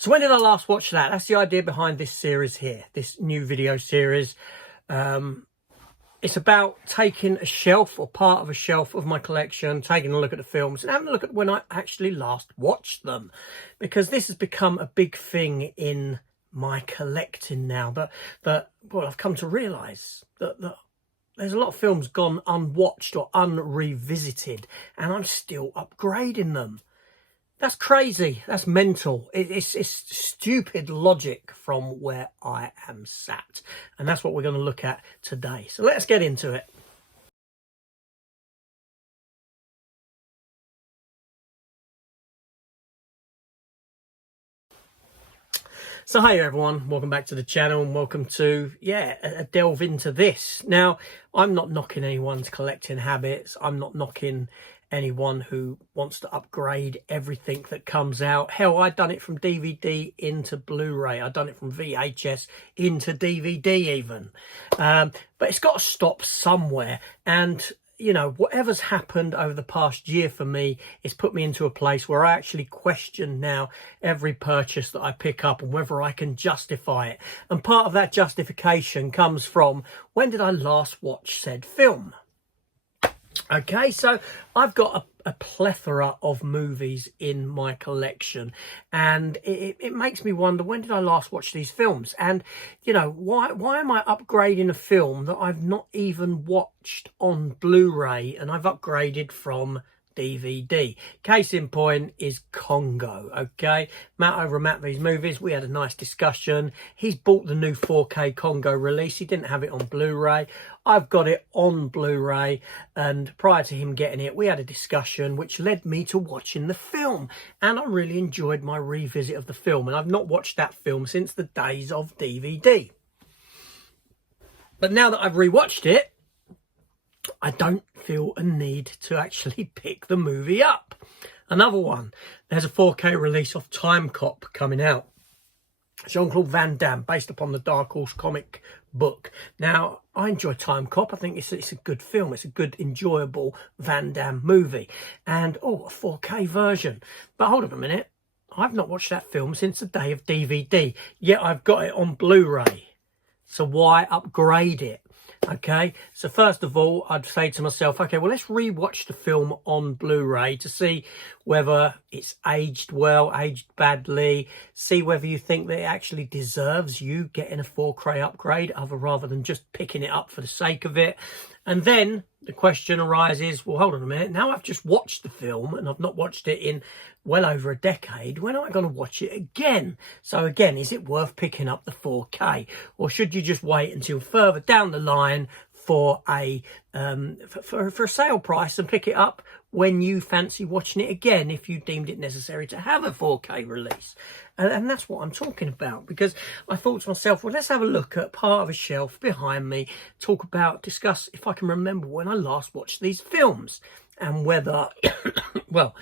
So when did I last watch that? That's the idea behind this series here, this new video series. It's about taking a shelf or part of a shelf of my collection, taking a look at the films and having a look at when I actually last watched them. Because this has become a big thing in my collecting now. But well, I've come to realise that there's a lot of films gone unwatched or unrevisited, and I'm still upgrading them. That's crazy. That's mental. It's stupid logic from where I am sat. And that's what we're going to look at today. So let's get into it. So hi everyone, welcome back to the channel and welcome to, a delve into this. Now, I'm not knocking anyone's collecting habits. I'm not knocking anyone who wants to upgrade everything that comes out. Hell, I've done it from DVD into Blu-ray. I've done it from VHS into DVD even. But it's got to stop somewhere. And you know, whatever's happened over the past year for me, it's put me into a place where I actually question now every purchase that I pick up and whether I can justify it. And part of that justification comes from, when did I last watch said film? Okay, so I've got a plethora of movies in my collection, and it makes me wonder, when did I last watch these films? And, you know, why am I upgrading a film that I've not even watched on Blu-ray and I've upgraded from DVD? Case in point is Congo. Okay, Matt over at Matt V's Movies, we had a nice discussion. He's bought the new 4K Congo release. He didn't have it on Blu-ray. I've got it on Blu-ray, and prior to him getting it, we had a discussion which led me to watching the film, and I really enjoyed my revisit of the film, and I've not watched that film since the days of DVD. But now that I've rewatched it, I don't feel a need to actually pick the movie up. Another one, there's a 4K release of Time Cop coming out. Jean-Claude Van Damme, based upon the Dark Horse comic book. Now, I enjoy Time Cop. I think it's a good film. It's a good, enjoyable Van Damme movie. And, a 4K version. But hold on a minute. I've not watched that film since the day of DVD. Yet I've got it on Blu-ray. So why upgrade it? Okay, so first of all, I'd say to myself, okay, well, let's rewatch the film on Blu-ray to see whether it's aged well, aged badly, see whether you think that it actually deserves you getting a 4K upgrade rather than just picking it up for the sake of it. And then the question arises, well, hold on a minute, now I've just watched the film and I've not watched it in well over a decade, when am I going to watch it again? So again, is it worth picking up the 4K, or should you just wait until further down the line for a for a sale price and pick it up when you fancy watching it again, if you deemed it necessary to have a 4K release? And that's what I'm talking about, because I thought to myself, well, let's have a look at part of a shelf behind me, discuss if I can remember when I last watched these films, and whether, well,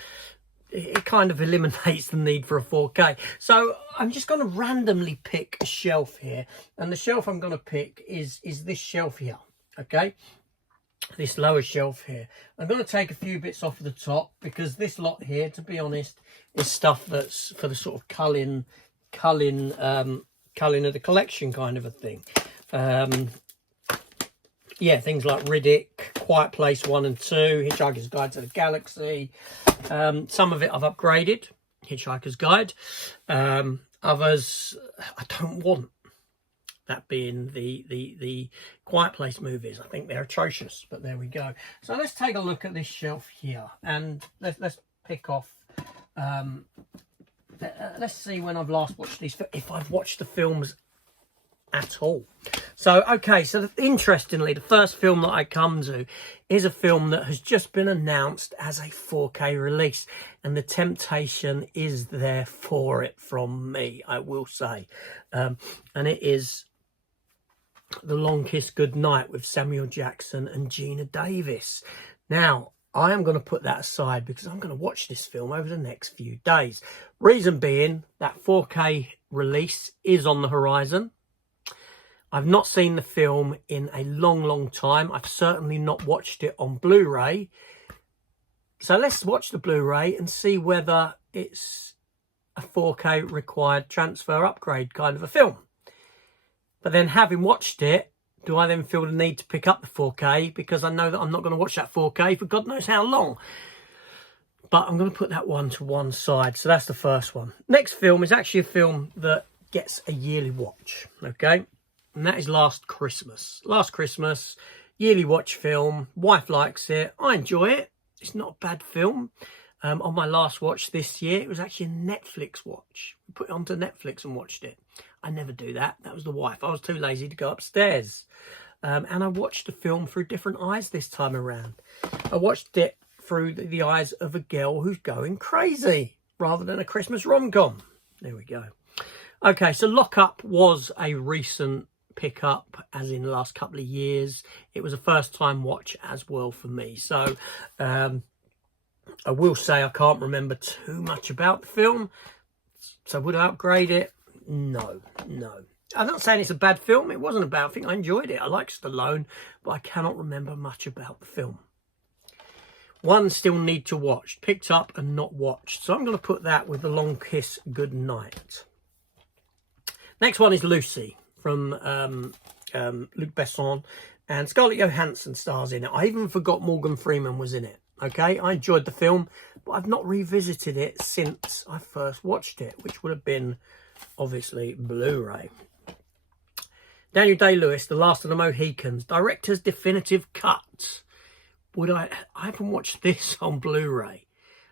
it kind of eliminates the need for a 4K. So I'm just going to randomly pick a shelf here, and the shelf I'm going to pick is this shelf here, okay? This lower shelf here. I'm going to take a few bits off the top, because this lot here, to be honest, is stuff that's for the sort of culling of the collection kind of a thing. Things like Riddick, Quiet Place 1 and 2, Hitchhiker's Guide to the Galaxy. Some of it I've upgraded, Hitchhiker's Guide. Others I don't want. That being the Quiet Place movies. I think they're atrocious, but there we go. So let's take a look at this shelf here, and let's pick off. Let's see when I've last watched these, if I've watched the films at all. So, okay, so interestingly, the first film that I come to is a film that has just been announced as a 4K release, and the temptation is there for it from me, I will say. And it is The Long Kiss Goodnight with Samuel Jackson and Gina Davis. Now, I am going to put that aside because I'm going to watch this film over the next few days. Reason being, that 4K release is on the horizon. I've not seen the film in a long time. I've certainly not watched it on Blu-ray. So let's watch the Blu-ray and see whether it's a 4K required transfer upgrade kind of a film. But then having watched it, do I then feel the need to pick up the 4K because I know that I'm not going to watch that 4K for God knows how long? But I'm going to put that one to one side. So that's the first one. Next film is actually a film that gets a yearly watch, okay? And that is Last Christmas. Last Christmas, yearly watch film. Wife likes it. I enjoy it. It's not a bad film. On my last watch this year, it was actually a Netflix watch. We put it onto Netflix and watched it. I never do that. That was the wife. I was too lazy to go upstairs. And I watched the film through different eyes this time around. I watched it through the eyes of a girl who's going crazy rather than a Christmas rom-com. There we go. Okay, so Lock Up was a recent pickup, as in the last couple of years. It was a first-time watch as well for me. So I will say I can't remember too much about the film. So would I upgrade it? No. I'm not saying it's a bad film. It wasn't a bad thing. I enjoyed it. I like Stallone, but I cannot remember much about the film. One still need to watch. Picked up and not watched. So I'm going to put that with The Long Kiss Goodnight. Next one is Lucy from Luc Besson. And Scarlett Johansson stars in it. I even forgot Morgan Freeman was in it. Okay, I enjoyed the film, but I've not revisited it since I first watched it, which would have been, obviously, Blu-ray. Daniel Day-Lewis, The Last of the Mohicans, director's definitive cut. I haven't watched this on Blu-ray.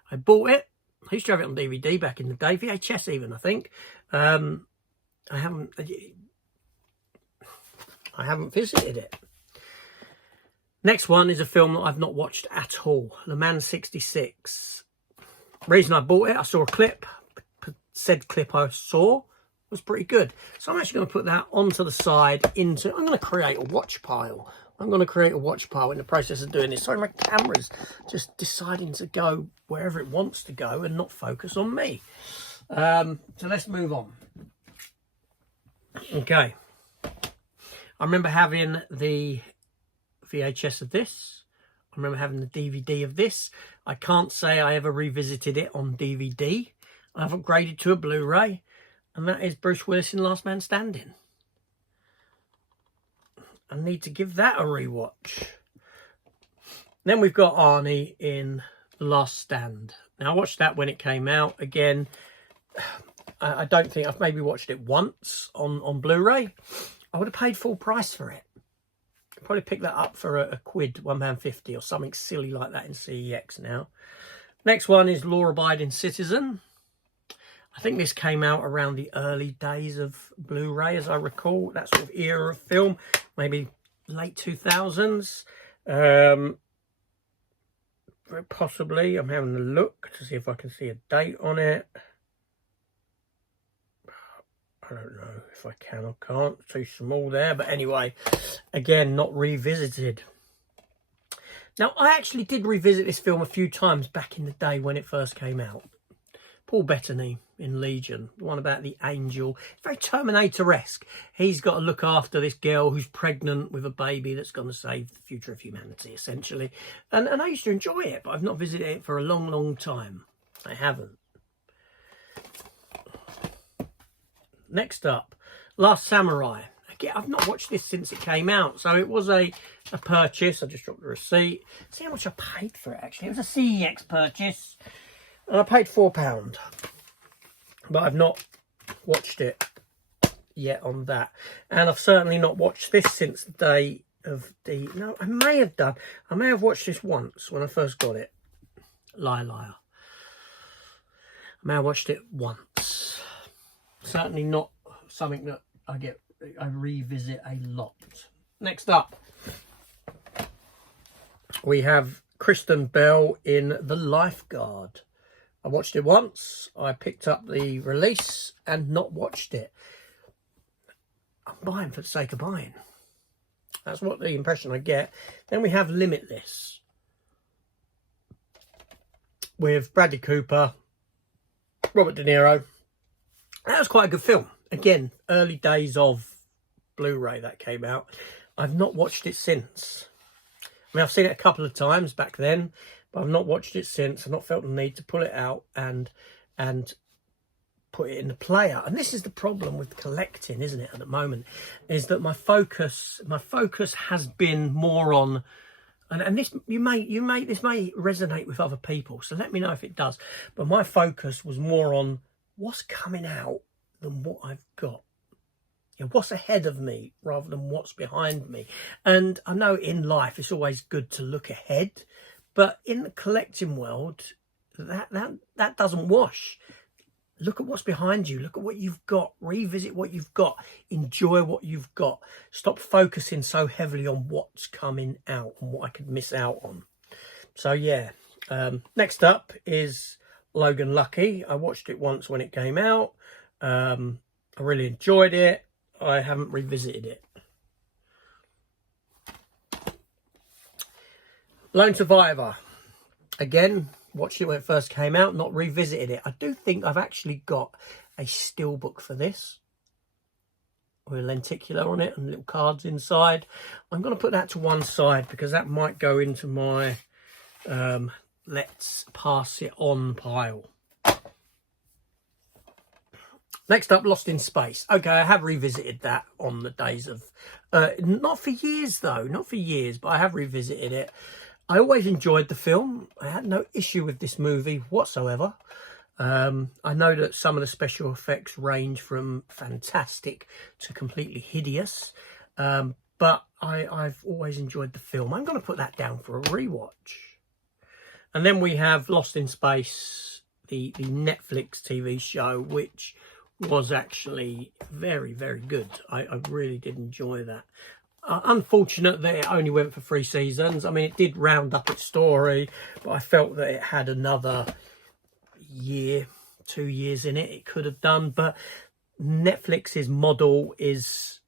I bought it. I used to have it on DVD back in the day, VHS even, I think. I haven't visited it. Next one is a film that I've not watched at all. Le Mans 66. Reason I bought it, I saw a clip. Said clip I saw was pretty good. So I'm actually going to put that onto the side I'm going to create a watch pile. I'm going to create a watch pile in the process of doing this. Sorry, my camera's just deciding to go wherever it wants to go and not focus on me. So let's move on. Okay. I remember having the VHS of this. I remember having the DVD of this. I can't say I ever revisited it on DVD. I've upgraded to a Blu-ray, and that is Bruce Willis in Last Man Standing. I need to give that a rewatch. Then we've got Arnie in The Last Stand. Now, I watched that when it came out. Again, I don't think I've maybe watched it once on Blu-ray. I would have paid full price for it. I'd probably pick that up for a quid, £1.50 or something silly like that in CEX now. Next one is Law Abiding Citizen. I think this came out around the early days of Blu-ray, as I recall. That sort of era of film, maybe late 2000s. Possibly. I'm having a look to see if I can see a date on it. I don't know if I can or can't. Too small there. But anyway, again, not revisited. Now, I actually did revisit this film a few times back in the day when it first came out. Paul Bettany in Legion, the one about the angel. It's very Terminator-esque. He's got to look after this girl who's pregnant with a baby that's going to save the future of humanity, essentially. And I used to enjoy it, but I've not visited it for a long, long time. I haven't. Next up, Last Samurai. Again, I've not watched this since it came out, so it was a purchase. I just dropped the receipt. See how much I paid for it, actually. It was a CEX purchase. And I paid £4, but I've not watched it yet on that. And I've certainly not watched this since the day of the... No, I may have done. I may have watched this once when I first got it. Liar, liar. I may have watched it once. Certainly not something that I revisit a lot. Next up, we have Kristen Bell in The Lifeguard. I watched it once. I picked up the release and not watched it. I'm buying for the sake of buying. That's what the impression I get. Then we have Limitless with Bradley Cooper, Robert De Niro. That was quite a good film. Again, early days of Blu-ray that came out. I've not watched it since. I mean, I've seen it a couple of times back then, but I've not watched it since. I've not felt the need to pull it out and put it in the player. And this is the problem with collecting, isn't it, at the moment, is that my focus has been more on, and this this may resonate with other people, so let me know if it does, but my focus was more on what's coming out than what I've got. You know, what's ahead of me rather than what's behind me. And I know in life it's always good to look ahead, but in the collecting world, that doesn't wash. Look at what's behind you. Look at what you've got. Revisit what you've got. Enjoy what you've got. Stop focusing so heavily on what's coming out and what I could miss out on. So yeah, next up is Logan Lucky. I watched it once when it came out. I really enjoyed it. I haven't revisited it. Lone Survivor. Again, watched it when it first came out, not revisited it. I do think I've actually got a steelbook for this with a lenticular on it and little cards inside. I'm going to put that to one side because that might go into my let's pass it on pile. Next up, Lost in Space. Okay, I have revisited that on the days of... not for years, though. Not for years, but I have revisited it. I always enjoyed the film. I had no issue with this movie whatsoever. I know that some of the special effects range from fantastic to completely hideous. But I've always enjoyed the film. I'm going to put that down for a rewatch. And then we have Lost in Space, the Netflix TV show, which was actually very, very good. I really did enjoy that. Unfortunate that it only went for 3 seasons. I mean, it did round up its story, but I felt that it had another year, 2 years in it. It could have done, but Netflix's model is,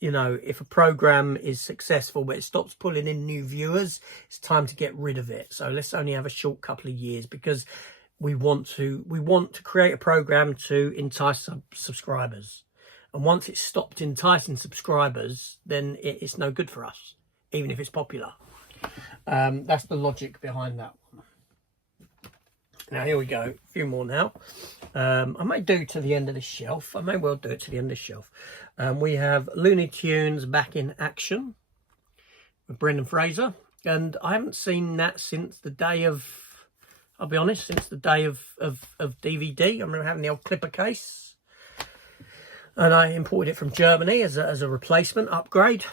you know, if a program is successful but it stops pulling in new viewers, it's time to get rid of it. So let's only have a short couple of years because we want to create a program to entice subscribers. And once it's stopped enticing subscribers, then it's no good for us, even if it's popular. That's the logic behind that one. Now, here we go. A few more now. I may do to the end of the shelf. I may well do it to the end of the shelf. We have Looney Tunes Back in Action with Brendan Fraser. And I haven't seen that since the day of, I'll be honest, since the day of DVD. I remember having the old clipper case. And I imported it from Germany as a replacement upgrade.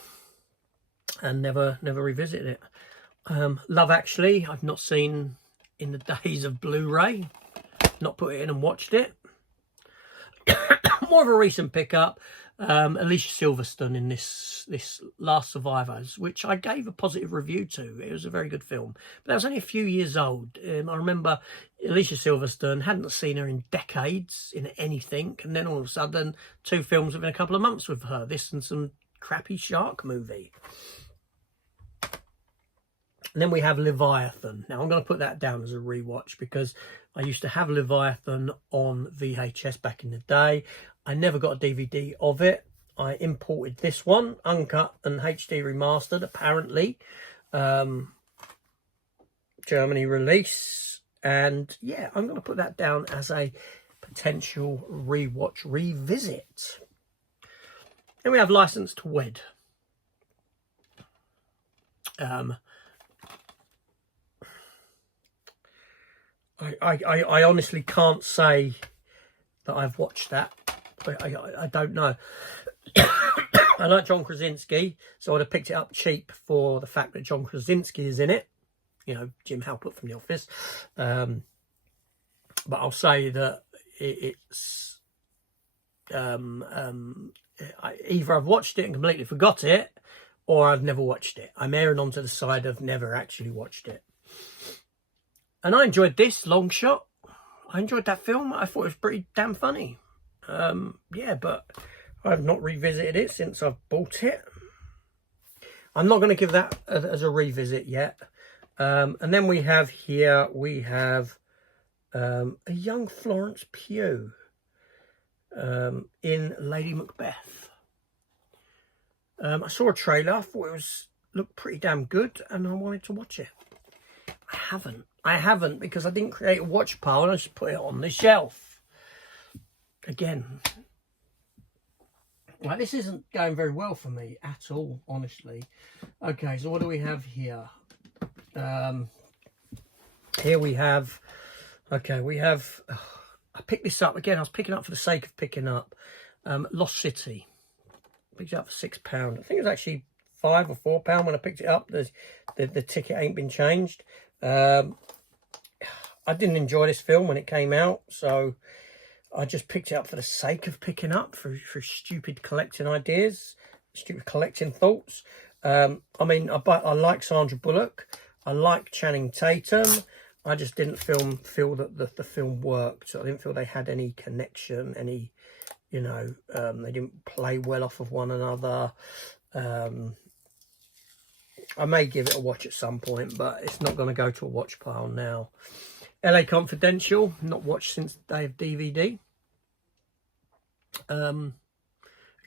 And never revisited it. Love Actually, I've not seen in the days of Blu-ray. Not put it in and watched it. More of a recent pickup. Alicia Silverstone in this Last Survivors, which I gave a positive review to. It was a very good film, but that was only a few years old. I remember Alicia Silverstone, hadn't seen her in decades in anything, and then all of a sudden 2 films within a couple of months with her, this and some crappy shark movie. And then we have Leviathan. Now I'm going to put that down as a rewatch because I used to have Leviathan on VHS back in the day. I never got a DVD of it. I imported this one, uncut and HD remastered, apparently. Germany release. And yeah, I'm going to put that down as a potential rewatch, revisit. Then we have License to Wed. I honestly can't say that I've watched that. I don't know. I like John Krasinski, so I'd have picked it up cheap for the fact that John Krasinski is in it. You know, Jim Halpert from The Office. But I'll say that it's... either I've watched it and completely forgot it, or I've never watched it. I'm erring onto the side of never actually watched it. And I enjoyed this, Long Shot. I enjoyed that film. I thought it was pretty damn funny. Yeah, but I've not revisited it since I've bought it. I'm not going to give that as a revisit yet. And then we have here, a young Florence Pugh in Lady Macbeth. I saw a trailer. I thought it looked pretty damn good, and I wanted to watch it. I haven't because I didn't create a watch pile and I just put it on the shelf. again, like, this isn't going very well for me at all, honestly. Okay, so what do we have here? Here we have, okay, we have, I picked this up again. I was picking up for the sake of picking up. Lost City. Picked it up for £6. I think it was actually £5 or £4 when I picked it up. The ticket ain't been changed. I didn't enjoy this film when it came out, so I just picked it up for the sake of picking up, for stupid collecting ideas, stupid collecting thoughts. I mean, I like Sandra Bullock. I like Channing Tatum. I just didn't feel that the film worked. I didn't feel they had any connection, any, you know, they didn't play well off of one another. I may give it a watch at some point, but it's not going to go to a watch pile now. LA Confidential, not watched since the day of DVD.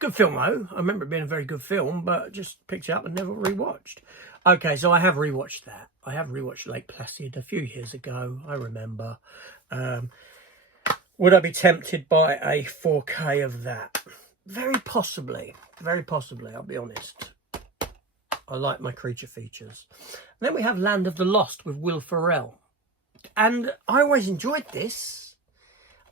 Good film though. I remember it being a very good film, but just picked it up and never rewatched. Okay, so I have rewatched that. I have rewatched Lake Placid a few years ago, I remember. Would I be tempted by a 4K of that? Very possibly, I'll be honest. I like my creature features. And then we have Land of the Lost with Will Ferrell. And I always enjoyed this.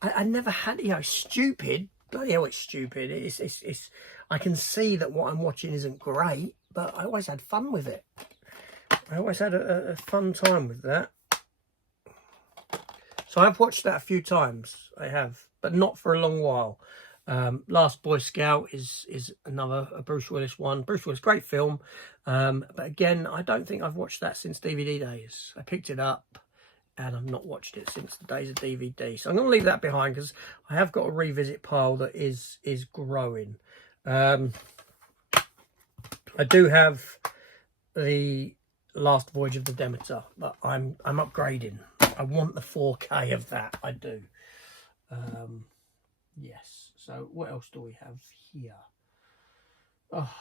I never had, you know, stupid. Bloody hell, it's stupid. It's I can see that what I'm watching isn't great, but I always had fun with it. I always had a fun time with that. So I've watched that a few times. I have, but not for a long while. Last Boy Scout is another a Bruce Willis one. Bruce Willis, great film. But again, I don't think I've watched that since DVD days. I picked it up and I've not watched it since the days of DVD. So I'm going to leave that behind because I have got a revisit pile that is growing. I do have the Last Voyage of the Demeter, but I'm upgrading. I want the 4K of that. I do. Yes. So what else do we have here? Oh,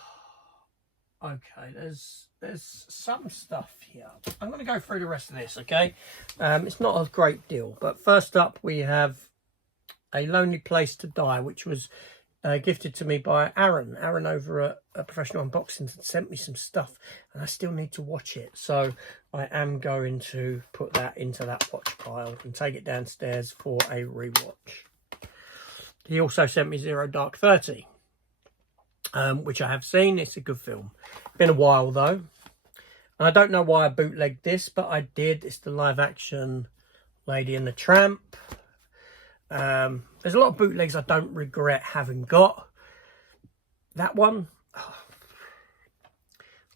okay. There's some stuff here. I'm going to go through the rest of this. Okay. It's not a great deal, but first up we have A Lonely Place to Die, which was gifted to me by Aaron. Aaron over at Professional Unboxings sent me some stuff, and I still need to watch it. So I am going to put that into that watch pile and take it downstairs for a rewatch. He also sent me Zero Dark 30, which I have seen. It's a good film. Been a while though. And I don't know why I bootlegged this, but I did. It's the live action Lady and the Tramp. There's a lot of bootlegs I don't regret having got. That one,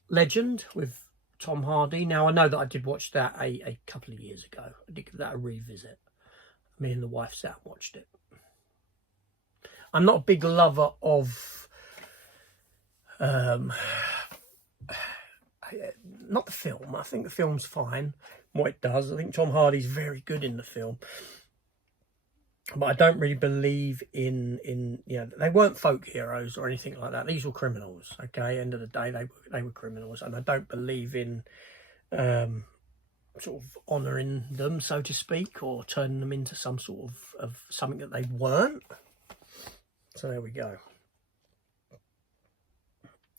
Legend with Tom Hardy. Now I know that I did watch that a couple of years ago. I did give that a revisit. Me and the wife sat and watched it. I'm not a big lover of not the film. I think the film's fine, what it does. I think Tom Hardy's very good in the film. But I don't really believe in you know, they weren't folk heroes or anything like that. These were criminals, okay? End of the day, they were criminals. And I don't believe in sort of honouring them, so to speak, or turning them into some sort of something that they weren't. So there we go.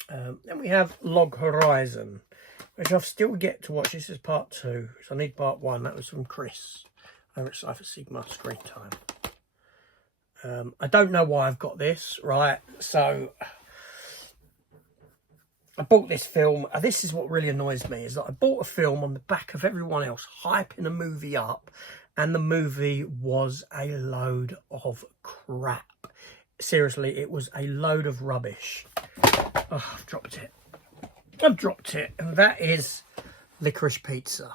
Then we have Log Horizon, which I've still yet to watch. This is part 2, so I need part 1. That was from Chris over at Cypher Sigma Screen Time. I don't know why I've got this, right? So I bought this film. This is what really annoys me, is that I bought a film on the back of everyone else hyping a movie up, and the movie was a load of crap. Seriously, it was a load of rubbish. Oh, I've dropped it. And that is Licorice Pizza.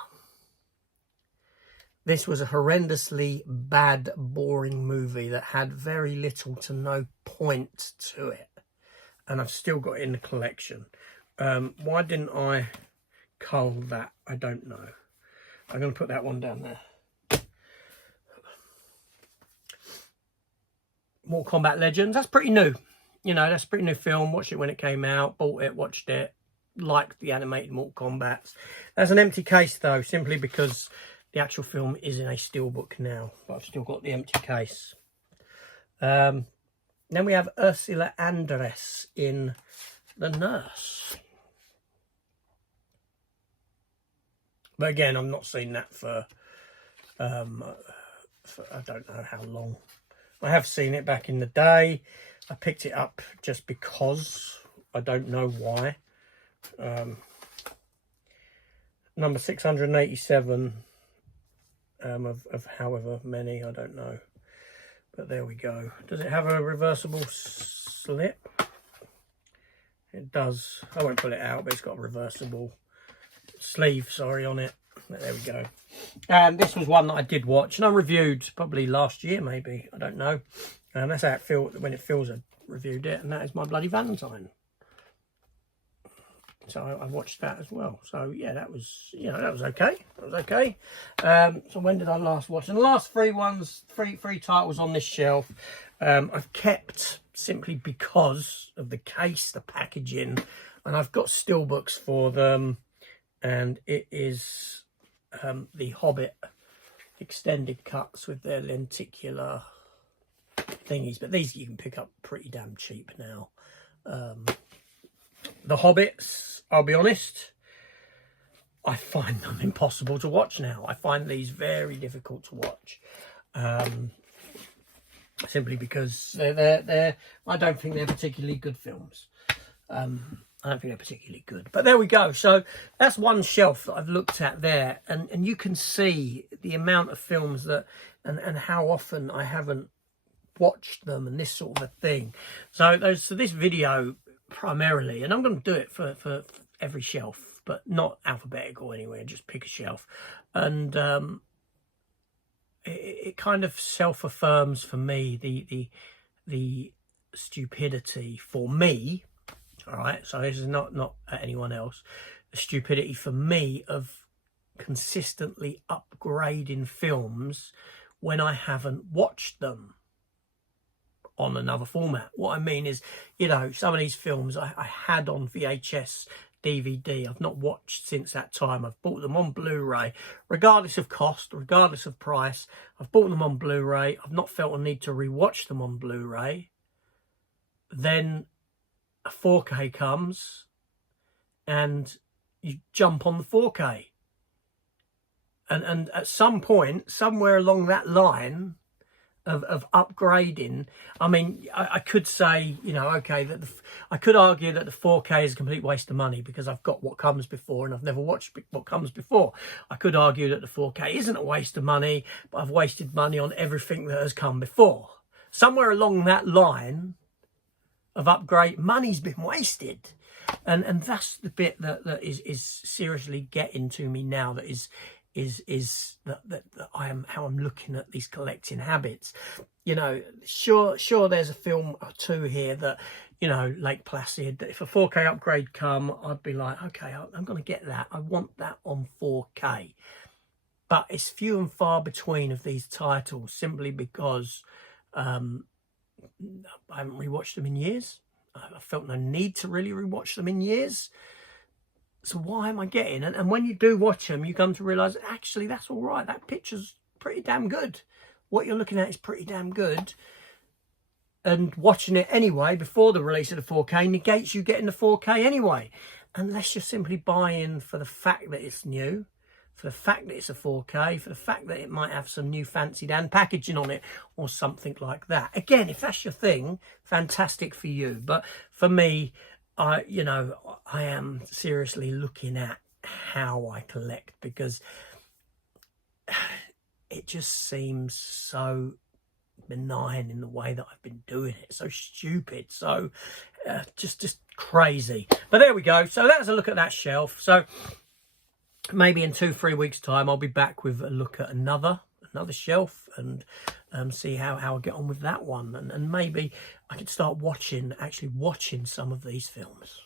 This was a horrendously bad, boring movie that had very little to no point to it. And I've still got it in the collection. Why didn't I cull that? I don't know. I'm going to put that one down there. Mortal Kombat Legends. That's pretty new. You know, that's a pretty new film. Watched it when it came out. Bought it, watched it. Liked the animated Mortal Kombat. That's an empty case, though, simply because the actual film is in a steelbook now, but I've still got the empty case. Then we have Ursula Andress in The Nurse. But again, I've not seen that for I don't know how long. I have seen it back in the day. I picked it up just because. I don't know why. Number 687 of however many, I don't know. But there we go. Does it have a reversible slip? It does. I won't pull it out, but it's got a reversible sleeve, sorry, on it. But there we go. And this was one that I did watch, and I reviewed probably last year, maybe. I don't know. And that's how it feels when it feels I reviewed it, and that is My Bloody Valentine. So I watched that as well. So yeah, that was, you know, that was okay. That was okay. So when did I last watch? And the last three titles on this shelf, I've kept simply because of the case, the packaging, and I've got steelbooks for them. And it is the Hobbit extended cuts with their lenticular thingies. But these you can pick up pretty damn cheap now. The Hobbits, I'll be honest, I find them impossible to watch now. I find these very difficult to watch. Simply because they're I don't think they're particularly good films. I don't think they're particularly good. But there we go. So that's one shelf that I've looked at there. And you can see the amount of films that and how often I haven't watched them and this sort of a thing. So this video primarily, and I'm going to do it for every shelf, but not alphabetical anyway, just pick a shelf. And it kind of self-affirms for me the stupidity for me. All right, so this is not anyone else. The stupidity for me of consistently upgrading films when I haven't watched them on another format. What I mean is, you know, some of these films I had on VHS, DVD, I've not watched since that time. I've bought them on Blu-ray, regardless of cost, regardless of price. I've bought them on Blu-ray. I've not felt a need to rewatch them on Blu-ray. Then a 4K comes and you jump on the 4K. And at some point, somewhere along that line of upgrading, I mean, I could say, you know, okay, that I could argue that the 4K is a complete waste of money because I've got what comes before and I've never watched what comes before. I could argue that the 4K isn't a waste of money, but I've wasted money on everything that has come before. Somewhere along that line of upgrade, money's been wasted. And that's the bit that is seriously getting to me now, that is that I am how I'm looking at these collecting habits. You know, sure there's a film or two here that, you know, Lake Placid, that if a 4K upgrade come, I'd be like, okay, I'm going to get that. I want that on 4K. But it's few and far between of these titles, simply because I haven't rewatched them in years. I felt no need to really rewatch them in years. So why am I getting? And when you do watch them, you come to realise, actually, that's all right. That picture's pretty damn good. What you're looking at is pretty damn good. And watching it anyway, before the release of the 4K, negates you getting the 4K anyway. Unless you're simply buying for the fact that it's new, for the fact that it's a 4K, for the fact that it might have some new fancy Dan packaging on it or something like that. Again, if that's your thing, fantastic for you. But for me, I am seriously looking at how I collect, because it just seems so benign in the way that I've been doing it. So stupid, so just crazy. But there we go. So that's a look at that shelf. So maybe in 2-3 weeks time, I'll be back with a look at another shelf and see how I get on with that one, and maybe I could start actually watching some of these films.